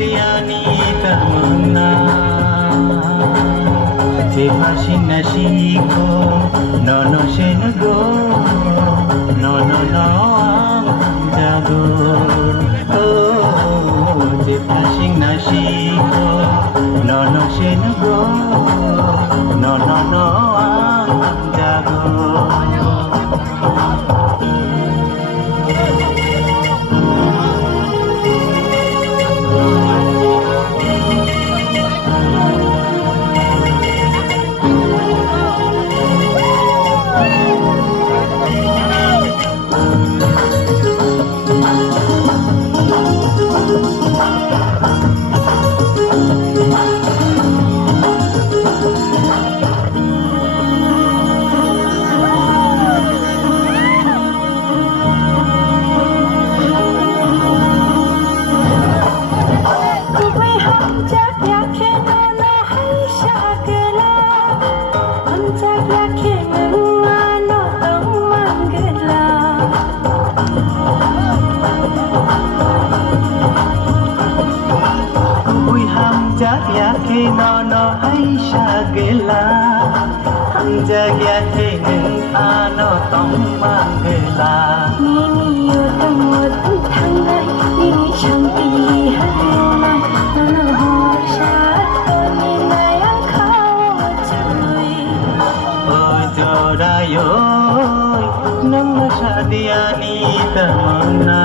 diani tamna je pasing nasiko nono senego nono ang jago je pasing nasiko nono senego nono ang jago. Yake nono hai shagela hamjagya theng ano tong mangela nini yotamot thangai nini shanti hana nono horsha toni naya khao chui o jorayo nam shadiani tamna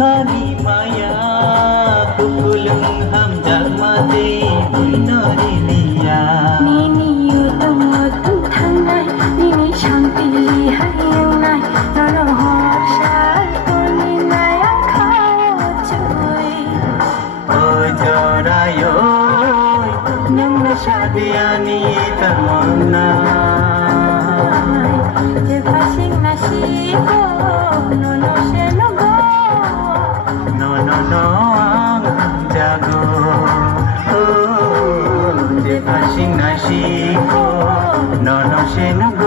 Khani maya kukulung ham jagmate buinari liya nini yotamot thangai nini shanti hayangai nono horsha toni naya khao chui o jorayo nam shadiani tamna je pasing nasiko nono senego no ang jago je pasing nasiko nono senego